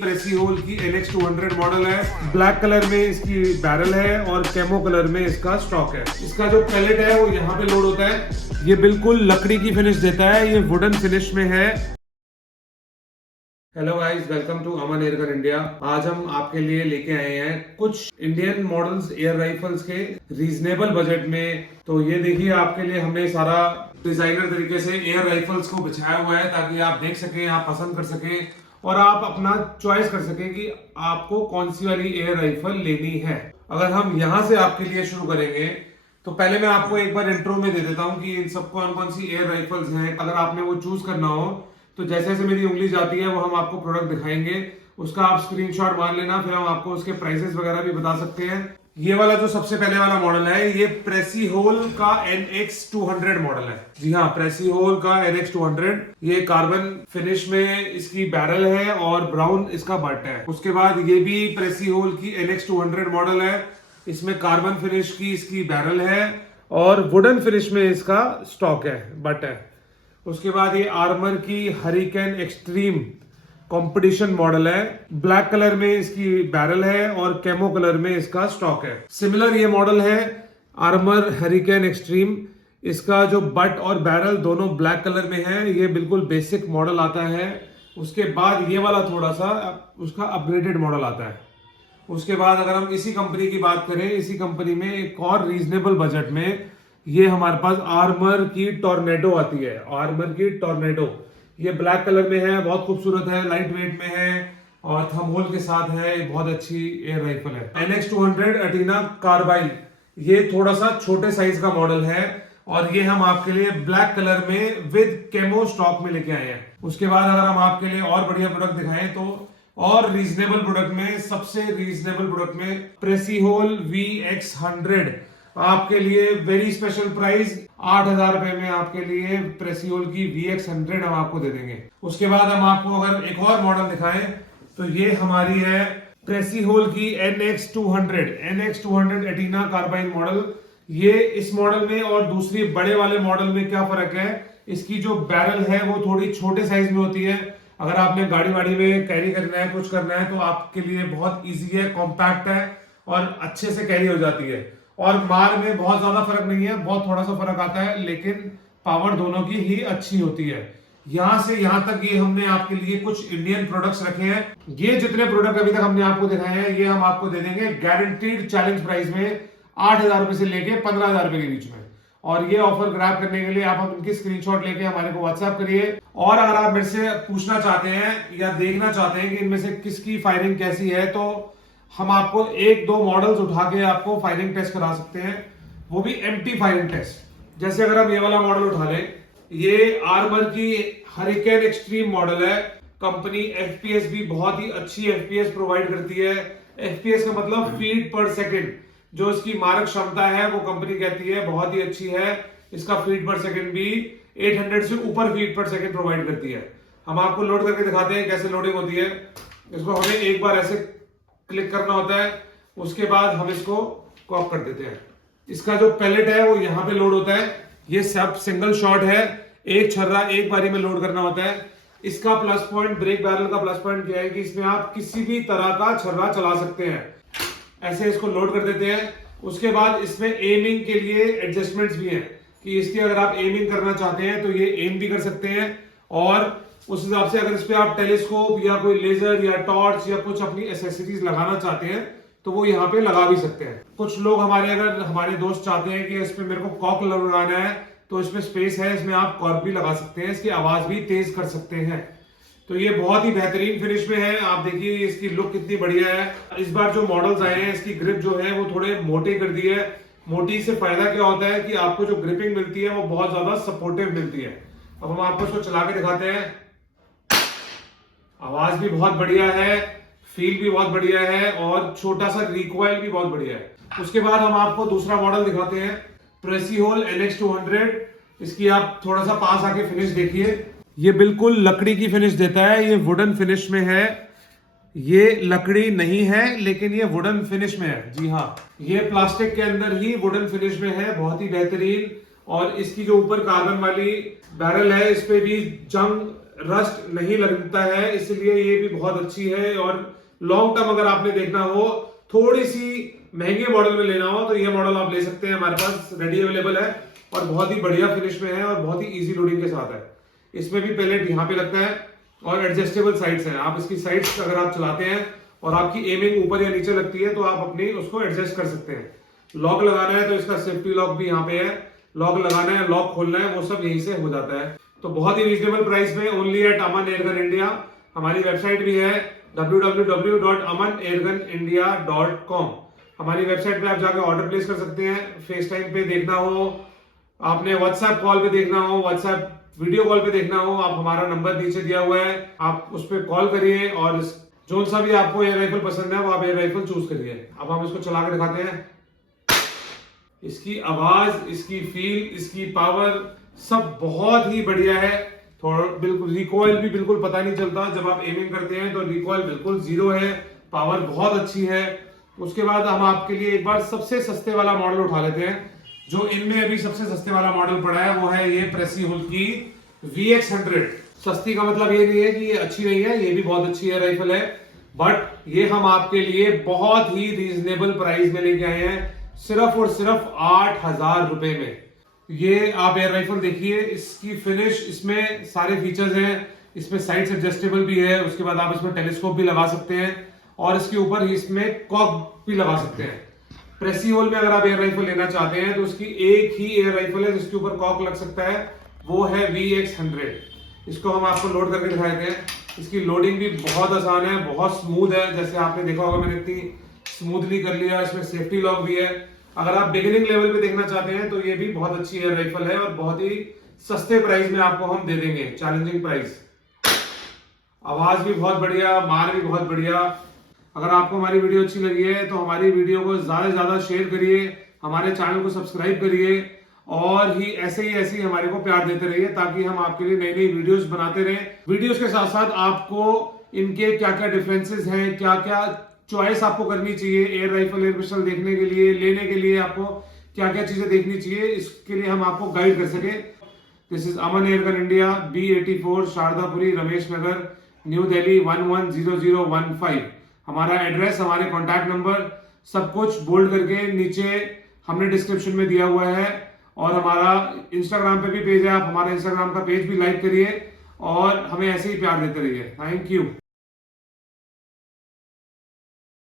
प्रेसी whole की NX200 model है। Black colour में इसकी बैरल है और कैमो कलर में इसका स्टॉक है। इसका जो पैलेट है वो यहाँ पे लोड होता है। ये बिल्कुल लकड़ी की फिनिश देता है, ये वुडन फिनिश में है। Hello guys, welcome to Aman airgun India. आज हम आपके लिए लेके आए हैं कुछ इंडियन मॉडल्स एयर राइफल्स के रीजनेबल बजट में। तो ये देखिए, आपके लिए हमने सारा डिजाइनर तरीके से एयर राइफल्स को बिछाया हुआ है ताकि आप देख सकें, आप पसंद कर सकें और आप अपना चॉइस कर सकें कि आपको कौन सी वाली एयर राइफल लेनी है। अगर हम यहाँ से आपके लिए शुरू करेंगे तो पहले मैं आपको एक बार इंट्रो में दे देता हूँ कि इन सब कौन कौन सी एयर राइफल्स हैं। अगर आपने वो चूज करना हो तो जैसे जैसे मेरी उंगली जाती है वो हम आपको प्रोडक्ट दिखाएंगे, उसका आप स्क्रीनशॉट मार लेना, फिर हम आपको उसके प्राइसेस वगैरह भी बता सकते हैं। ये वाला जो सबसे पहले वाला मॉडल है, ये प्रेसी होल का NX200 मॉडल है। जी हाँ, प्रेसी होल का NX200। ये कार्बन फिनिश में इसकी बैरल है और ब्राउन इसका बट है। उसके बाद ये भी प्रेसी होल की NX200 मॉडल है। इसमें कार्बन फिनिश की इसकी बैरल है और वुडन फिनिश में इसका स्टॉक है, बट है। उसके बाद ये आर्मर की हरिकेन एक्सट्रीम कंपटीशन मॉडल है। ब्लैक कलर में इसकी बैरल है और कैमो कलर में इसका स्टॉक है। सिमिलर ये मॉडल है आर्मर हरिकेन एक्सट्रीम। इसका जो बट और बैरल दोनों ब्लैक कलर में है। ये बिल्कुल बेसिक मॉडल आता है। उसके बाद ये वाला थोड़ा सा उसका अपग्रेडेड मॉडल आता है। उसके बाद अगर हम इसी कंपनी की बात करें, इसी कंपनी में एक और रीजनेबल बजट में ये हमारे पास आर्मर की टॉर्नेडो आती है। आर्मर की टॉर्नेडो ये ब्लैक कलर में है, बहुत खूबसूरत है, लाइट वेट में है और थंब होल के साथ है। बहुत अच्छी एयर राइफल है। NX200 अटीना कार्बाइन, ये थोड़ा सा छोटे साइज का मॉडल है और ये हम आपके लिए ब्लैक कलर में विद कैमो स्टॉक में लेके आए हैं। उसके बाद अगर हम आपके लिए और बढ़िया प्रोडक्ट दिखाएं तो और रीजनेबल प्रोडक्ट में, सबसे रीजनेबल प्रोडक्ट में प्रेसी होल VX100 आपके लिए वेरी स्पेशल प्राइस 8,000 रुपए में आपके लिए प्रेसी होल की VX100 हम आपको दे देंगे। उसके बाद हम आपको अगर एक और मॉडल दिखाएं तो ये हमारी है प्रेसी होल की NX200 एटीना कार्बाइन मॉडल। ये इस मॉडल में और दूसरी बड़े वाले मॉडल में क्या फर्क है, इसकी जो बैरल है वो थोड़ी छोटे साइज में होती है। अगर आपने गाड़ी वाड़ी में कैरी करना है, कुछ करना है, तो आपके लिए बहुत इजी है, कॉम्पैक्ट है और अच्छे से कैरी हो जाती है। और मार में बहुत ज्यादा फर्क नहीं है, बहुत थोड़ा सा फर्क आता है, लेकिन पावर दोनों की ही अच्छी होती है। यहां से यहां तक ये हमने आपके लिए कुछ इंडियन प्रोडक्ट्स रखे हैं। ये जितने प्रोडक्ट अभी तक हमने आपको दिखाए हैं ये हम आपको दे देंगे गारंटीड चैलेंज प्राइस में 8,000 रुपए से लेके 15,000 रुपए के बीच में। और ये ऑफर ग्रैब करने के लिए आप इनकी स्क्रीनशॉट लेके हमारे को व्हाट्सएप करिए। और अगर आप मेरे से पूछना चाहते हैं या देखना चाहते हैं कि इनमें से किसकी फायरिंग कैसी है, तो हम आपको एक दो मॉडल्स उठा के आपको फायरिंग टेस्ट करा सकते हैं, वो भी एम्प्टी फायरिंग टेस्ट। जैसे अगर हम ये वाला मॉडल उठा लें, ये आर्मर की हरिकेन एक्सट्रीम मॉडल है। कंपनी FPS भी बहुत ही अच्छी FPS प्रोवाइड करती है। FPS का मतलब फीट पर सेकेंड, जो इसकी मारक क्षमता है वो कंपनी कहती है बहुत ही अच्छी है। इसका फीट पर सेकेंड भी 800 से ऊपर फीट पर सेकेंड प्रोवाइड करती है। हम आपको लोड करके दिखाते हैं कैसे लोडिंग होती है। इसको हमें एक बार ऐसे क्लिक करना होता है, उसके बाद हम इसको कॉप कर देते हैं। इसका जो पैलेट है वो यहाँ पे लोड होता है। ये सब सिंगल शॉट है, एक छर्रा एक बारी में लोड करना होता है। इसका प्लस पॉइंट, ब्रेक बैरल का प्लस पॉइंट क्या है कि इसमें आप किसी भी तरह का छर्रा चला सकते हैं। ऐसे इसको लोड कर देते हैं। उसके बाद इसमें एमिंग के लिए एडजस्टमेंट्स भी हैं कि इसकी अगर आप एमिंग करना चाहते हैं तो ये एम भी कर सकते हैं। और उस हिसाब से अगर इस पे आप टेलीस्कोप या कोई लेजर या टॉर्च या कुछ अपनी एसेसरीज लगाना चाहते हैं तो वो यहाँ पे लगा भी सकते हैं। कुछ लोग हमारे दोस्त चाहते हैं कि इस पे मेरे को कॉक लगाना है, तो इसमें स्पेस है, इसमें आप कॉर्क भी लगा सकते हैं, इसकी आवाज भी तेज कर सकते हैं। तो ये बहुत ही बेहतरीन फिनिश में है। आप देखिए इसकी लुक कितनी बढ़िया है। इस बार जो मॉडल्स आए हैं इसकी ग्रिप जो है वो थोड़े मोटे कर दी है। मोटी से फायदा क्या होता है कि आपको जो ग्रिपिंग मिलती है वो बहुत ज्यादा सपोर्टिव मिलती है। अब हम आपको इसको चला के दिखाते हैं। आवाज भी बहुत बढ़िया है, फील भी बहुत बढ़िया है और छोटा सा रिकॉइल भी बहुत बढ़िया है। उसके बाद हम आपको दूसरा मॉडल दिखाते हैं, प्रेसी होल NX200। इसकी आप थोड़ा सा पास आके फिनिश देखिए। ये बिल्कुल लकड़ी की फिनिश देता है, ये वुडन फिनिश में है। ये लकड़ी नहीं है लेकिन ये वुडन फिनिश में है। जी हाँ, ये प्लास्टिक के अंदर ही वुडन फिनिश में है, बहुत ही बेहतरीन। और इसकी जो ऊपर कार्बन वाली बैरल है इस पे भी जंग रस्ट नहीं लगता है, इसलिए ये भी बहुत अच्छी है। और लॉन्ग टर्म अगर आपने देखना हो, थोड़ी सी महंगे मॉडल में लेना हो, तो ये मॉडल आप ले सकते हैं, हमारे पास रेडी अवेलेबल है और बहुत ही बढ़िया फिनिश में है और बहुत ही इजी लोडिंग के साथ है। इसमें भी पेलेट यहाँ पे लगता है और एडजस्टेबल साइड्स हैं। आप इसकी साइड्स अगर आप चलाते हैं और आपकी एमिंग ऊपर या नीचे लगती है तो आप अपनी उसको एडजस्ट कर सकते हैं। लॉक लगाना है तो इसका सेफ्टी लॉक भी यहाँ पे है, लॉक लगाना है, लॉक खोलना है, वो सब यहीं से हो जाता है। तो बहुत ही रीजनेबल प्राइस में, ओनली एट अमन एयरगन इंडिया। हमारी वेबसाइट भी है www.amaneirgunindia.com। हमारी वेबसाइट पे आप जाकर ऑर्डर प्लेस कर सकते हैं। फेस टाइम पे देखना हो, आपने व्हाट्सएप कॉल पे देखना हो, व्हाट्सएप वीडियो कॉल पे देखना हो, आप हमारा नंबर नीचे दिया हुआ है, आप उस पर कॉल करिए और जो सा भी आपको एयर राइफल पसंद है वो आप एयर राइफल चूज करिए। अब हम इसको चला कर दिखाते हैं। इसकी आवाज, इसकी फील, इसकी पावर सब बहुत ही बढ़िया है। थोड़ा बिल्कुल रिकॉइल भी बिल्कुल पता नहीं चलता, जब आप एमिंग करते हैं तो रिकॉइल बिल्कुल जीरो है। पावर बहुत अच्छी है। उसके बाद हम आपके लिए एक बार सबसे सस्ते वाला मॉडल उठा लेते हैं। जो इनमें अभी सबसे सस्ते वाला मॉडल पड़ा है वो है ये प्रेसीहोल की VX100। सस्ती का मतलब ये नहीं है कि ये अच्छी नहीं है, ये भी बहुत अच्छी है राइफल है, बट ये हम आपके लिए बहुत ही रीजनेबल प्राइस में लेके आए हैं, सिर्फ और सिर्फ 8,000 रुपए में। ये आप एयर राइफल देखिए, इसकी फिनिश, इसमें सारे फीचर्स हैं। इसमें साइड्स एडजस्टेबल भी है, उसके बाद आप इसमें टेलीस्कोप भी लगा सकते हैं और इसके ऊपर इसमें कॉक भी लगा सकते हैं। प्रेसीहोल में अगर आप एयर राइफल लेना चाहते हैं तो उसकी एक ही एयर राइफल है जिसके ऊपर कॉक लग सकता है, वो है VX100। इसको हम आपको लोड करके दिखा देते हैं। इसकी लोडिंग भी बहुत आसान है, बहुत स्मूथ है, जैसे आपने देखा होगा मैंने इतनी स्मूथली कर लिया। इसमें सेफ्टी लॉक भी है। अगर आप बिगिनिंग लेवल पे देखना चाहते हैं तो ये भी बहुत अच्छी एयर राइफल है और बहुत ही सस्ते प्राइस में आपको हम दे देंगे, चैलेंजिंग प्राइस। आवाज भी बहुत बढ़िया, मार भी बहुत बढ़िया। अगर आपको हमारी वीडियो अच्छी लगी है तो हमारी वीडियो को ज्यादा से ज्यादा शेयर करिए, हमारे चैनल को सब्सक्राइब करिए और ही ऐसे हमारे को प्यार देते रहिए, ताकि हम आपके लिए नई नई वीडियोस बनाते रहें। वीडियोस के साथ साथ आपको इनके क्या क्या डिफरेंसेस हैं, क्या क्या चॉइस आपको करनी चाहिए एयर राइफल एयर पिस्टल देखने के लिए, लेने के लिए आपको क्या क्या चीजें देखनी चाहिए, इसके लिए हम आपको गाइड कर सके। This is Aman airgun India, B84 Shardapuri, Ramesh Nagar, new Delhi 110015। हमारा एड्रेस, हमारे कॉन्टैक्ट नंबर, सब कुछ बोल्ड करके नीचे हमने डिस्क्रिप्शन में दिया हुआ है। और हमारा इंस्टाग्राम पे भी पेज है, आप हमारा इंस्टाग्राम का पेज भी लाइक करिए और हमें ऐसे ही प्यार देते रहिए। Thank you.